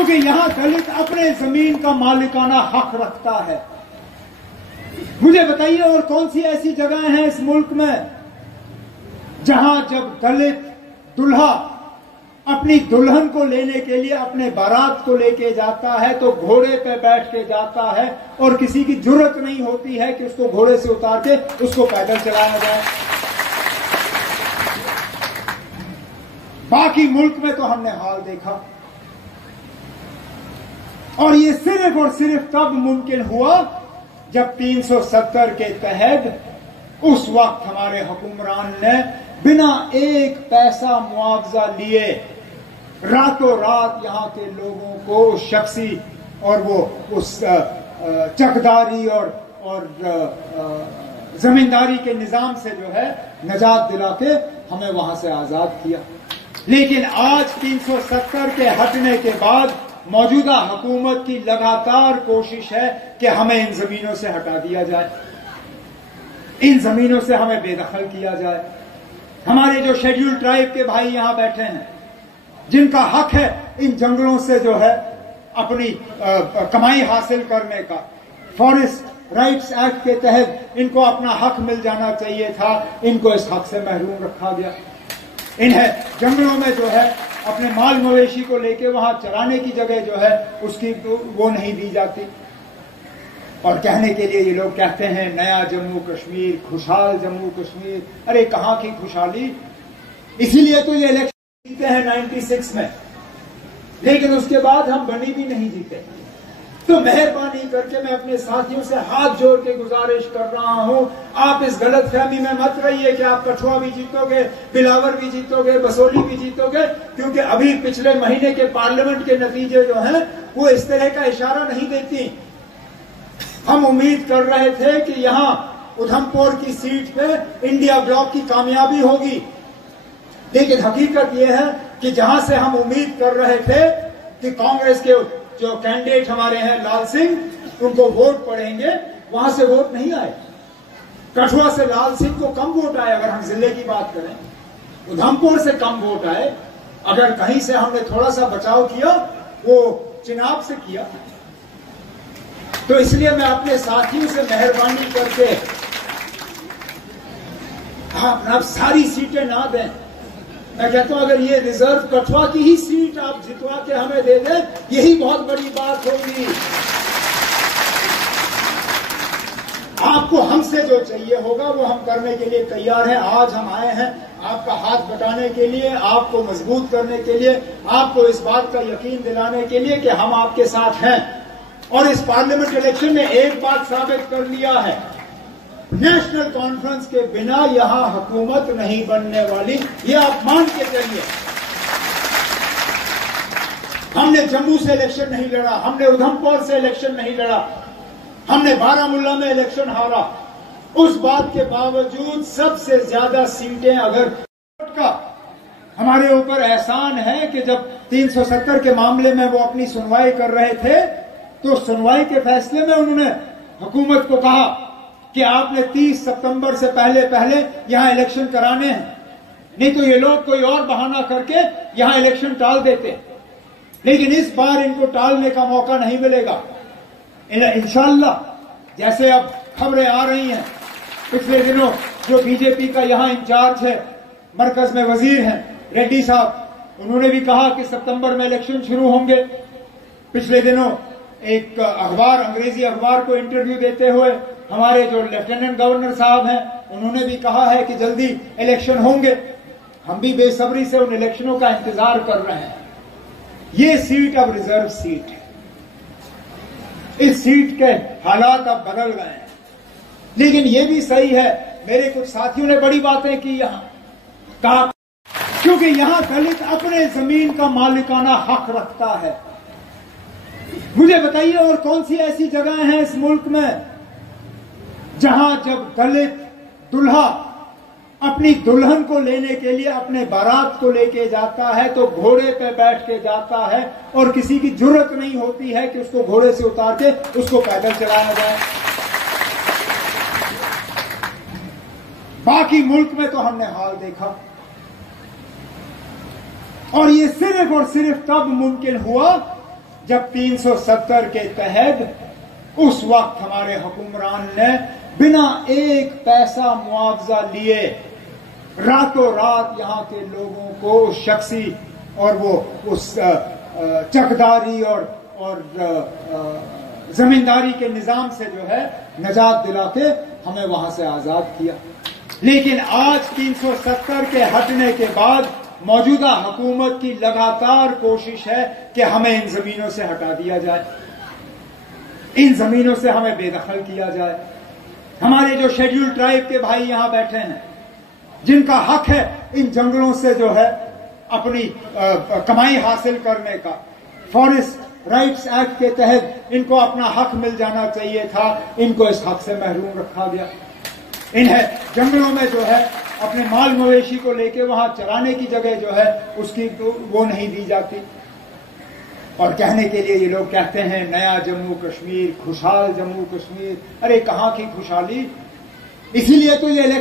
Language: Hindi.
क्योंकि यहां दलित अपने जमीन का मालिकाना हक रखता है। मुझे बताइए और कौन सी ऐसी जगह हैं इस मुल्क में जहां जब दलित दूल्हा अपनी दुल्हन को लेने के लिए अपने बारात को लेके जाता है तो घोड़े पे बैठ के जाता है और किसी की जरूरत नहीं होती है कि उसको घोड़े से उतार के उसको पैदल चलाया जाए। बाकी मुल्क में तो हमने हाल देखा, और ये सिर्फ और सिर्फ तब मुमकिन हुआ जब 370 के तहत उस वक्त हमारे हुक्मरान ने बिना एक पैसा मुआवजा लिए रातों रात यहां के लोगों को शख्सी और वो उस चकदारी और जमींदारी के निजाम से जो है नजात दिला के हमें वहां से आजाद किया। लेकिन आज 370 के हटने के बाद मौजूदा हुकूमत की लगातार कोशिश है कि हमें इन जमीनों से हटा दिया जाए, इन जमीनों से हमें बेदखल किया जाए। हमारे जो शेड्यूल ट्राइब के भाई यहां बैठे हैं, जिनका हक है इन जंगलों से जो है अपनी कमाई हासिल करने का, फॉरेस्ट राइट्स एक्ट के तहत इनको अपना हक मिल जाना चाहिए था, इनको इस हक से महरूम रखा गया। इन्हें जंगलों में जो है अपने माल मवेशी को लेके वहां चराने की जगह जो है उसकी वो नहीं दी जाती। और कहने के लिए ये लोग कहते हैं नया जम्मू कश्मीर, खुशहाल जम्मू कश्मीर। अरे कहां की खुशहाली, इसीलिए तो ये इलेक्शन जीते हैं 96 में, लेकिन उसके बाद हम बनी भी नहीं जीते। तो मेहरबानी करके मैं अपने साथियों से हाथ जोड़ के गुजारिश कर रहा हूं, आप इस गलत फहमी में मत रहिए कि आप कठुआ भी जीतोगे, बिलावर भी जीतोगे, बसोली भी जीतोगे, क्योंकि अभी पिछले महीने के पार्लियामेंट के नतीजे जो हैं वो इस तरह का इशारा नहीं देती। हम उम्मीद कर रहे थे कि यहां उधमपुर की सीट पे इंडिया ब्लॉक की कामयाबी होगी, लेकिन हकीकत यह है कि जहां से हम उम्मीद कर रहे थे कि कांग्रेस के जो कैंडिडेट हमारे हैं लाल सिंह, उनको वोट पड़ेंगे, वहां से वोट नहीं आए। कठुआ से लाल सिंह को कम वोट आए, अगर हम जिले की बात करें। उधमपुर से कम वोट आए। अगर कहीं से हमने थोड़ा सा बचाव किया वो चिनाब से किया। तो इसलिए मैं अपने साथियों से मेहरबानी करके आप सारी सीटें ना दें। मैं कहता हूं अगर ये रिजर्व कठुआ की ही सीट आप जितवा के हमें दे दें, यही बहुत बड़ी बात होगी। आपको हमसे जो चाहिए होगा वो हम करने के लिए तैयार हैं। आज हम आए हैं आपका हाथ बटाने के लिए, आपको मजबूत करने के लिए, आपको इस बात का यकीन दिलाने के लिए कि हम आपके साथ हैं। और इस पार्लियामेंट इलेक्शन ने एक बात साबित कर लिया है, नेशनल कॉन्फ्रेंस के बिना यहां हुकूमत नहीं बनने वाली, ये आप मान के चलिए। हमने जम्मू से इलेक्शन नहीं लड़ा, हमने उधमपुर से इलेक्शन नहीं लड़ा, हमने बारामूला में इलेक्शन हारा। उस बात के बावजूद सबसे ज्यादा सीटें अगर का हमारे ऊपर एहसान है कि जब 370 के मामले में वो अपनी सुनवाई कर रहे थे तो सुनवाई के फैसले में उन्होंने हुकूमत को कहा कि आपने 30 सितंबर से पहले यहां इलेक्शन कराने हैं, नहीं तो ये लोग कोई और बहाना करके यहां इलेक्शन टाल देते। लेकिन इस बार इनको टालने का मौका नहीं मिलेगा। इंशाअल्लाह जैसे अब खबरें आ रही हैं, पिछले दिनों जो बीजेपी का यहां इंचार्ज है, मरकज में वजीर हैं रेड्डी साहब, उन्होंने भी कहा कि सितंबर में इलेक्शन शुरू होंगे। पिछले दिनों एक अखबार, अंग्रेजी अखबार को इंटरव्यू देते हुए हमारे जो लेफ्टिनेंट गवर्नर साहब हैं, उन्होंने भी कहा है कि जल्दी इलेक्शन होंगे। हम भी बेसब्री से उन इलेक्शनों का इंतजार कर रहे हैं। ये सीट अब रिजर्व सीट है, इस सीट के हालात अब बदल गए हैं। लेकिन ये भी सही है, मेरे कुछ साथियों ने बड़ी बातें की यहां, कहा क्योंकि यहां दलित अपने जमीन का मालिकाना हक रखता है। मुझे बताइए और कौन सी ऐसी जगह हैं इस मुल्क में जहां जब दलित दूल्हा अपनी दुल्हन को लेने के लिए अपने बारात को लेके जाता है तो घोड़े पे बैठ के जाता है और किसी की जरूरत नहीं होती है कि उसको घोड़े से उतार के उसको पैदल चलाया जाए। बाकी मुल्क में तो हमने हाल देखा, और ये सिर्फ और सिर्फ तब मुमकिन हुआ जब 370 के तहत उस वक्त हमारे हुक्मरान ने बिना एक पैसा मुआवजा लिए रातों रात यहां के लोगों को शख्सी और वो उस चकदारी और जमींदारी के निजाम से जो है निजात दिला के हमें वहां से आजाद किया। लेकिन आज 370 के हटने के बाद मौजूदा हुकूमत की लगातार कोशिश है कि हमें इन जमीनों से हटा दिया जाए, इन जमीनों से हमें बेदखल किया जाए। हमारे जो शेड्यूल्ड ट्राइब के भाई यहां बैठे हैं, जिनका हक है इन जंगलों से जो है अपनी कमाई हासिल करने का, फॉरेस्ट राइट्स एक्ट के तहत इनको अपना हक मिल जाना चाहिए था, इनको इस हक से महरूम रखा गया। इन्हें जंगलों में जो है अपने माल मवेशी को लेके वहां चराने की जगह जो है उसकी वो नहीं दी जाती। और कहने के लिए ये लोग कहते हैं नया जम्मू कश्मीर, खुशहाल जम्मू कश्मीर। अरे कहां की खुशहाली, इसीलिए तो ये इलेक्शन